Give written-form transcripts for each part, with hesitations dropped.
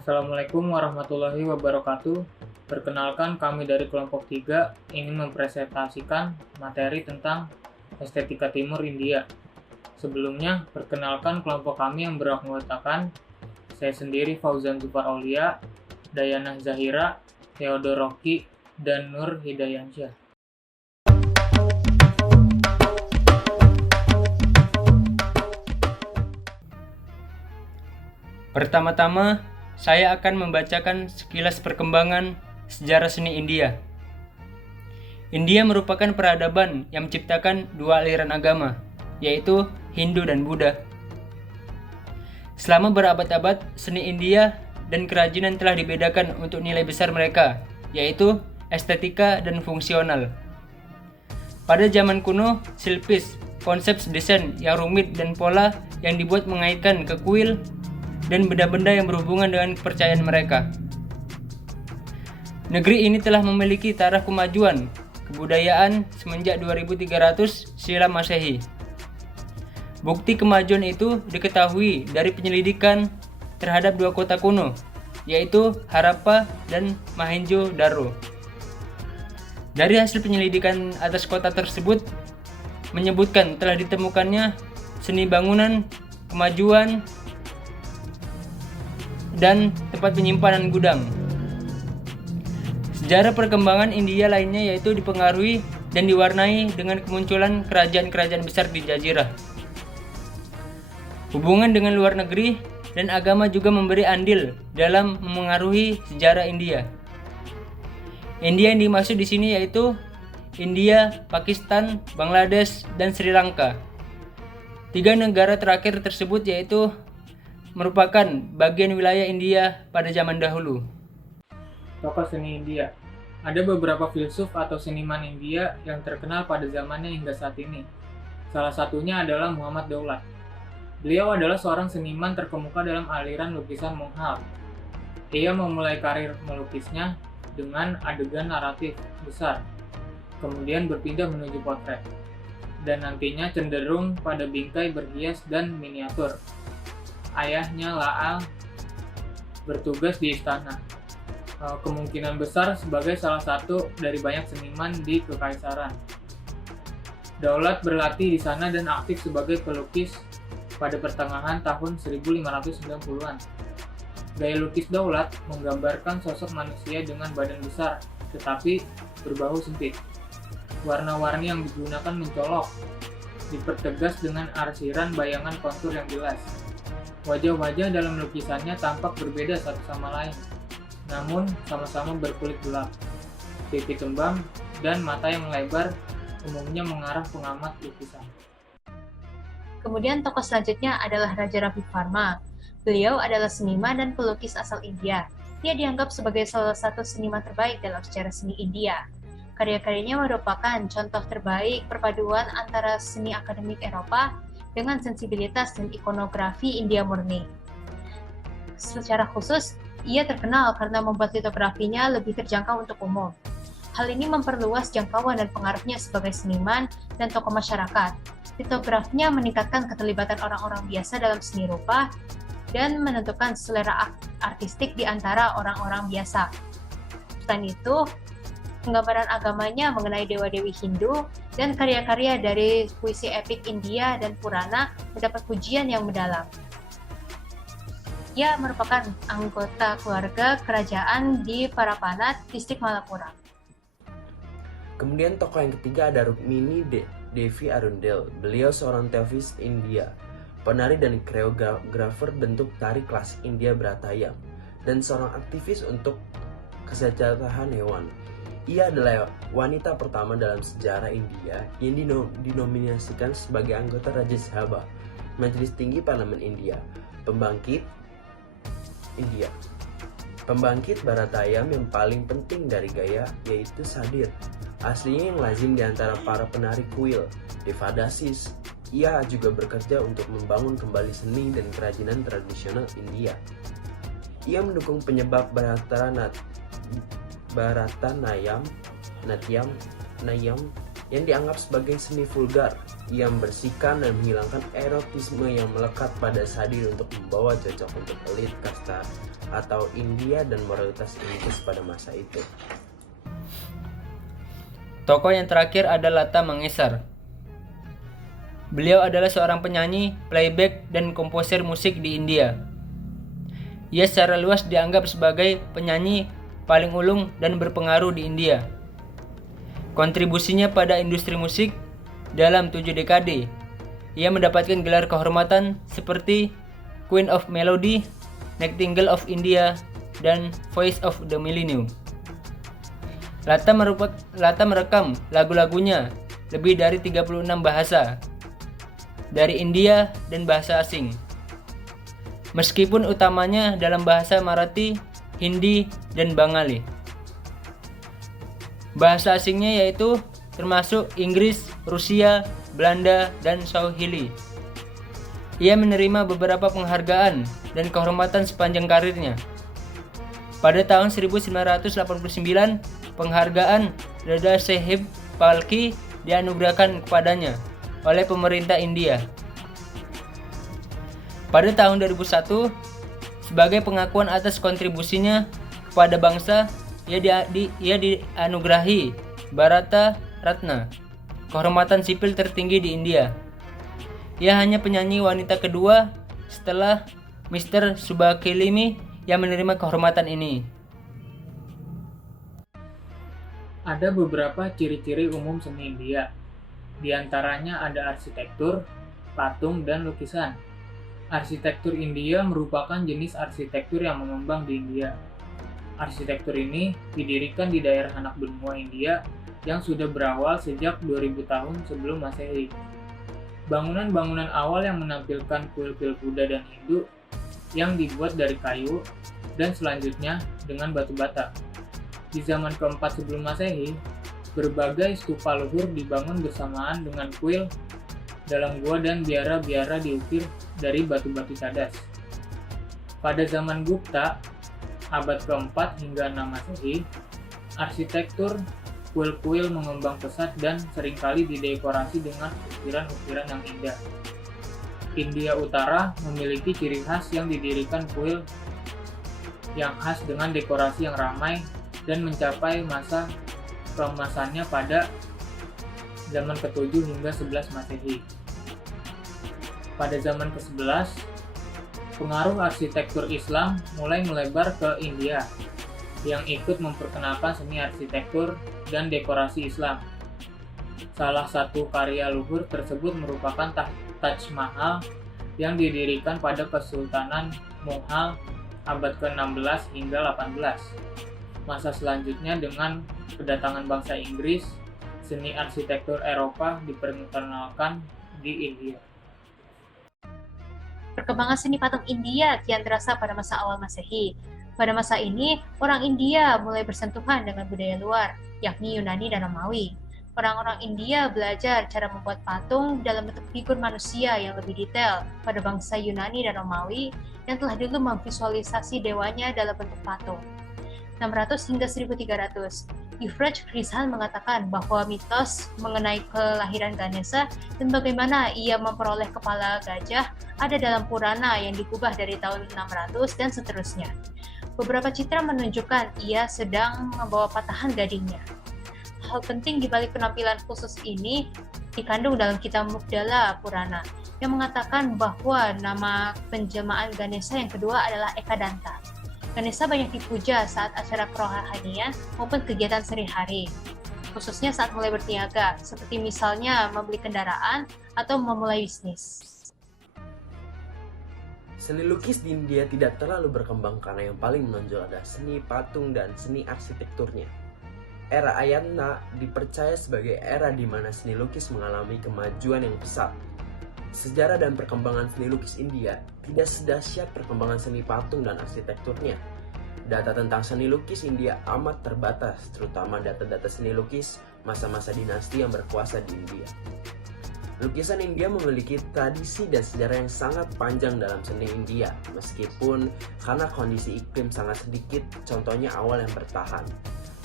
Assalamualaikum warahmatullahi wabarakatuh. Perkenalkan, kami dari kelompok 3 ingin mempresentasikan materi tentang estetika Timur India. Sebelumnya, perkenalkan kelompok kami yang beranggotakan saya sendiri Fauzan Zufar Aulia, Dayanah Zahira, Theodor Rocky, dan Nur Hidayansyah. Pertama-tama, saya akan membacakan sekilas perkembangan sejarah seni India. India merupakan peradaban yang menciptakan dua aliran agama, yaitu Hindu dan Buddha. Selama berabad-abad, seni India dan kerajinan telah dibedakan untuk nilai besar mereka, yaitu estetika dan fungsional. Pada zaman kuno, silpis, konsep desain yang rumit dan pola yang dibuat mengaitkan ke kuil dan benda-benda yang berhubungan dengan kepercayaan mereka. Negeri ini telah memiliki taraf kemajuan kebudayaan semenjak 2300 silam Masehi. Bukti kemajuan itu diketahui dari penyelidikan terhadap dua kota kuno, yaitu Harappa dan Mohenjo-daro. Dari hasil penyelidikan atas kota tersebut menyebutkan telah ditemukannya seni bangunan, kemajuan, dan tempat penyimpanan gudang. Sejarah perkembangan India lainnya yaitu dipengaruhi dan diwarnai dengan kemunculan kerajaan-kerajaan besar di Jazirah. Hubungan dengan luar negeri dan agama juga memberi andil dalam memengaruhi sejarah India. India yang dimaksud di sini yaitu India, Pakistan, Bangladesh, dan Sri Lanka. Tiga negara terakhir tersebut yaitu merupakan bagian wilayah India pada zaman dahulu. Tokoh seni India. Ada beberapa filsuf atau seniman India yang terkenal pada zamannya hingga saat ini. Salah satunya adalah Muhammad Daulat. Beliau adalah seorang seniman terkemuka dalam aliran lukisan Monghal. Ia memulai karir melukisnya dengan adegan naratif besar, kemudian berpindah menuju potret, dan nantinya cenderung pada bingkai berhias dan miniatur. Ayahnya La'al bertugas di istana, kemungkinan besar sebagai salah satu dari banyak seniman di kekaisaran. Daulat berlatih di sana dan aktif sebagai pelukis pada pertengahan tahun 1590-an. Gaya lukis Daulat menggambarkan sosok manusia dengan badan besar tetapi berbahu sempit. Warna-warni yang digunakan mencolok, dipertegas dengan arsiran bayangan kontur yang jelas. Wajah-wajah dalam lukisannya tampak berbeda satu sama lain, namun sama-sama berkulit gelap, pipi tembam, dan mata yang lebar umumnya mengarah pengamat lukisan. Kemudian tokoh selanjutnya adalah Raja Ravivarma. Beliau adalah seniman dan pelukis asal India. Dia dianggap sebagai salah satu seniman terbaik dalam sejarah seni India. Karya-karyanya merupakan contoh terbaik perpaduan antara seni akademik Eropa dengan sensibilitas dan ikonografi India murni. Secara khusus, ia terkenal karena membuat litografinya lebih terjangkau untuk umum. Hal ini memperluas jangkauan dan pengaruhnya sebagai seniman dan tokoh masyarakat. Litografinya meningkatkan keterlibatan orang-orang biasa dalam seni rupa dan menentukan selera artistik di antara orang-orang biasa. Selain itu, penggambaran agamanya mengenai dewa-dewi Hindu dan karya-karya dari puisi epik India dan Purana mendapat pujian yang mendalam. Ia merupakan anggota keluarga kerajaan di Parapanat, distrik Malappuram. Kemudian tokoh yang ketiga ada Rukmini Devi Arundel. Beliau seorang teovis India, penari dan koreografer bentuk tari klasik India Bharatayam, dan seorang aktivis untuk kesejahteraan hewan. Ia adalah wanita pertama dalam sejarah India yang dinominasikan sebagai anggota Rajya Sabha, Majelis Tinggi Parlemen India. Pembangkit Bharatayam yang paling penting dari gaya yaitu sadir, aslinya yang lazim di antara para penari kuil, Devadasis. Ia juga bekerja untuk membangun kembali seni dan kerajinan tradisional India. Ia mendukung penyebab Bharatanatyam yang dianggap sebagai seni vulgar Ia membersihkan dan menghilangkan erotisme yang melekat pada sadi untuk membawa cocok untuk elit kasta atau India dan moralitas Inggris pada masa itu. Tokoh yang terakhir adalah Lata Mangeshkar. Beliau adalah seorang penyanyi, playback, dan komposer musik di India. Ia secara luas dianggap sebagai penyanyi paling ulung dan berpengaruh di India. Kontribusinya pada industri musik dalam 7 dekade, ia mendapatkan gelar kehormatan seperti Queen of Melody, Nightingale of India, dan Voice of the Millennium. Lata merekam lagu-lagunya lebih dari 36 bahasa dari India dan bahasa asing. Meskipun utamanya dalam bahasa Marathi, Hindi, dan Bengali. Bahasa asingnya yaitu termasuk Inggris, Rusia, Belanda, dan Swahili. Ia menerima beberapa penghargaan dan kehormatan sepanjang karirnya. Pada tahun 1989, penghargaan Dada Saheb Phalke dianugerahkan kepadanya oleh pemerintah India. Pada tahun 2001, sebagai pengakuan atas kontribusinya kepada bangsa, ia dianugerahi Bharata Ratna, kehormatan sipil tertinggi di India. Ia hanya penyanyi wanita kedua setelah Mr. Subbakelimi yang menerima kehormatan ini. Ada beberapa ciri-ciri umum seni India. Di antaranya ada arsitektur, patung, dan lukisan. Arsitektur India merupakan jenis arsitektur yang mengembang di India. Arsitektur ini didirikan di daerah anak benua India yang sudah berawal sejak 2000 tahun sebelum Masehi. Bangunan-bangunan awal yang menampilkan kuil-kuil Buddha dan Hindu yang dibuat dari kayu dan selanjutnya dengan batu bata. Di zaman keempat sebelum Masehi, berbagai stupa luhur dibangun bersamaan dengan kuil dalam gua dan biara-biara diukir dari batu-batu cadas. Pada zaman Gupta, abad keempat hingga 6 Masehi, arsitektur kuil-kuil mengembang pesat dan seringkali didekorasi dengan ukiran-ukiran yang indah. India Utara memiliki ciri khas yang didirikan kuil yang khas dengan dekorasi yang ramai dan mencapai masa keemasannya pada zaman ke-7 hingga 11 Masehi. Pada zaman ke-11, pengaruh arsitektur Islam mulai melebar ke India yang ikut memperkenalkan seni arsitektur dan dekorasi Islam. Salah satu karya luhur tersebut merupakan Taj Mahal yang didirikan pada Kesultanan Mughal abad ke-16 hingga 18. Masa selanjutnya dengan kedatangan bangsa Inggris, seni arsitektur Eropa diperkenalkan di India. Perkembangan seni patung India kian terasa pada masa awal Masehi. Pada masa ini, orang India mulai bersentuhan dengan budaya luar, yakni Yunani dan Romawi. Orang-orang India belajar cara membuat patung dalam bentuk figur manusia yang lebih detail pada bangsa Yunani dan Romawi yang telah dulu memvisualisasi dewanya dalam bentuk patung. 600 hingga 1300, Yuvraj Rizal mengatakan bahwa mitos mengenai kelahiran Ganesha dan bagaimana ia memperoleh kepala gajah ada dalam Purana yang dikubah dari tahun 600 dan seterusnya. Beberapa citra menunjukkan ia sedang membawa patahan gadingnya. Hal penting di balik penampilan khusus ini dikandung dalam kitab Mugdala Purana yang mengatakan bahwa nama penjelmaan Ganesha yang kedua adalah Ekadanta. Ganesha banyak dipuja saat acara kerohanian maupun kegiatan sehari-hari, khususnya saat mulai berniaga, seperti misalnya membeli kendaraan atau memulai bisnis. Seni lukis di India tidak terlalu berkembang karena yang paling menonjol adalah seni patung dan seni arsitekturnya. Era Ayatna dipercaya sebagai era di mana seni lukis mengalami kemajuan yang pesat. Sejarah dan perkembangan seni lukis India tidak sedahsyat perkembangan seni patung dan arsitekturnya. Data tentang seni lukis India amat terbatas, terutama data-data seni lukis masa-masa dinasti yang berkuasa di India. Lukisan India memiliki tradisi dan sejarah yang sangat panjang dalam seni India, meskipun karena kondisi iklim sangat sedikit, contohnya awal yang bertahan.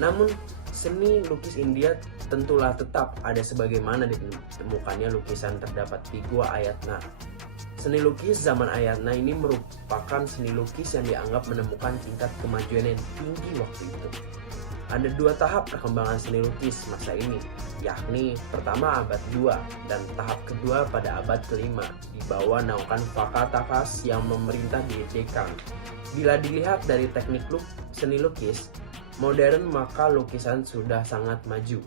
Namun, seni lukis India tentulah tetap ada sebagaimana ditemukannya lukisan terdapat di Gua Ayatna. Seni lukis zaman Ayatna ini merupakan seni lukis yang dianggap menemukan tingkat kemajuan yang tinggi waktu itu. Ada dua tahap perkembangan seni lukis masa ini, yakni pertama abad 2 dan tahap kedua pada abad kelima di bawah naungan Fakatakas yang memerintah di Dekkan. Bila dilihat dari teknik seni lukis modern, maka lukisan sudah sangat maju.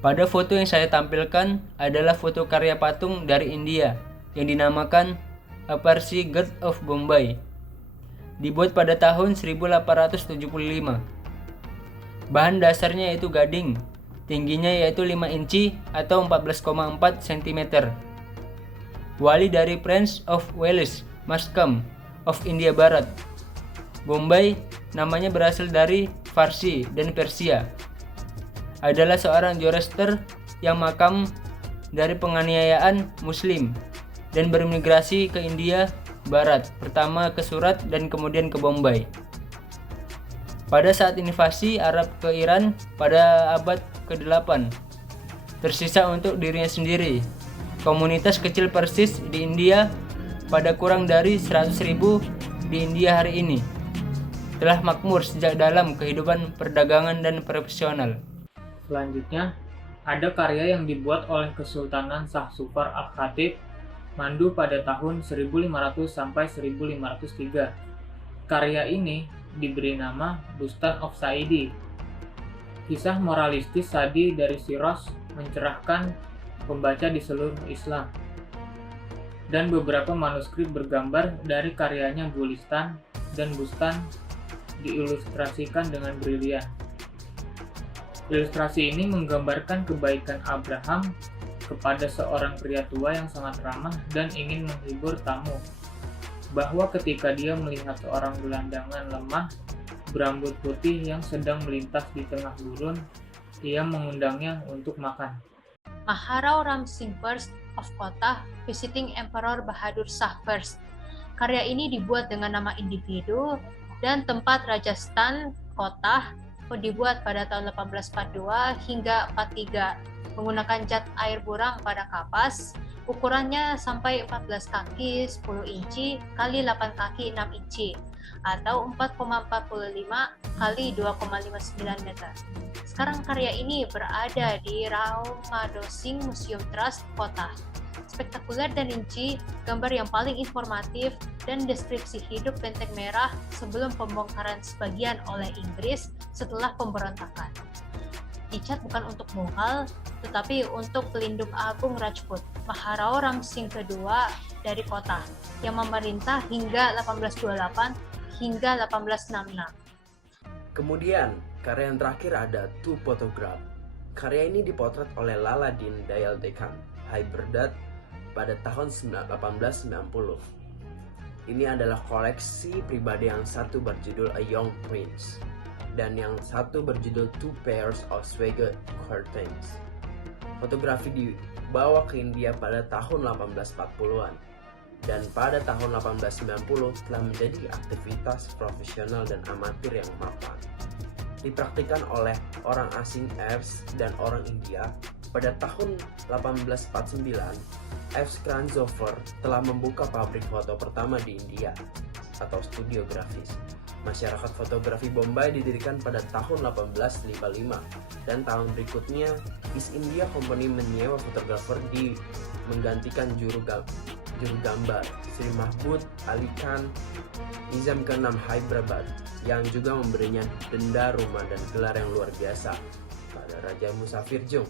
Pada foto yang saya tampilkan adalah foto karya patung dari India yang dinamakan Aparsi God of Bombay. Dibuat pada tahun 1875. Bahan dasarnya yaitu gading, tingginya yaitu 5 inci atau 14,4 cm. Wali dari Prince of Wales, Muscom of India Barat. Bombay namanya berasal dari Farsi dan Persia. Adalah seorang Zoroaster yang makam dari penganiayaan Muslim dan bermigrasi ke India Barat, pertama ke Surat dan kemudian ke Bombay. Pada saat invasi Arab ke Iran pada abad ke-8, tersisa untuk dirinya sendiri. Komunitas kecil Persis di India pada kurang dari 100.000 di India hari ini telah makmur sejak dalam kehidupan perdagangan dan profesional. Selanjutnya, ada karya yang dibuat oleh Kesultanan Shah Sufar Al-Khatib Mandu pada tahun 1500 sampai 1503. Karya ini diberi nama Bustan of Saidi. Kisah moralistis Sadi dari Shiraz mencerahkan pembaca di seluruh Islam. Dan beberapa manuskrip bergambar dari karyanya Gulistan dan Bustan diilustrasikan dengan brilian. Ilustrasi ini menggambarkan kebaikan Abraham kepada seorang pria tua yang sangat ramah dan ingin menghibur tamu, bahwa ketika dia melihat seorang gelandangan lemah berambut putih yang sedang melintas di tengah gurun, ia mengundangnya untuk makan. Maharao Ram Singh I of Kota Visiting Emperor Bahadur Shah I. Karya ini dibuat dengan nama individu dan tempat Rajasthan Kota dibuat pada tahun 1842 hingga 43 menggunakan cat air burang pada kapas. Ukurannya sampai 14 kaki 10 inci kali 8 kaki 6 inci atau 4,45 kali 2,59 meter. Sekarang karya ini berada di Raumado Singh Museum Trust Kota. Spektakuler dan rinci, gambar yang paling informatif, dan deskripsi hidup Benteng Merah sebelum pembongkaran sebagian oleh Inggris setelah pemberontakan. Dicat bukan untuk Mughal, tetapi untuk pelindung agung Rajput, Maharao Ram Singh II dari kota, yang memerintah hingga 1828 hingga 1866. Kemudian, karya yang terakhir ada Two Photograph. Karya ini dipotret oleh Laladin Dayal Dekkan, Hyderabad pada tahun 1890. Ini adalah koleksi pribadi, yang satu berjudul A Young Prince dan yang satu berjudul Two Pairs of Swagger Curtains. Fotografi dibawa ke India pada tahun 1840-an dan pada tahun 1890 telah menjadi aktivitas profesional dan amatir yang mapan. Dipraktikkan oleh orang asing Ers dan orang India. Pada tahun 1849, F. Kranzover telah membuka pabrik foto pertama di India atau studio grafis. Masyarakat fotografi Bombay didirikan pada tahun 1855 dan tahun berikutnya East India Company menyewa fotografer menggantikan juru gambar Sri Mahmud Ali Khan, Nizam ke-6 Hyderabad, yang juga memberinya denda rumah dan gelar yang luar biasa pada Raja Musafir Jung.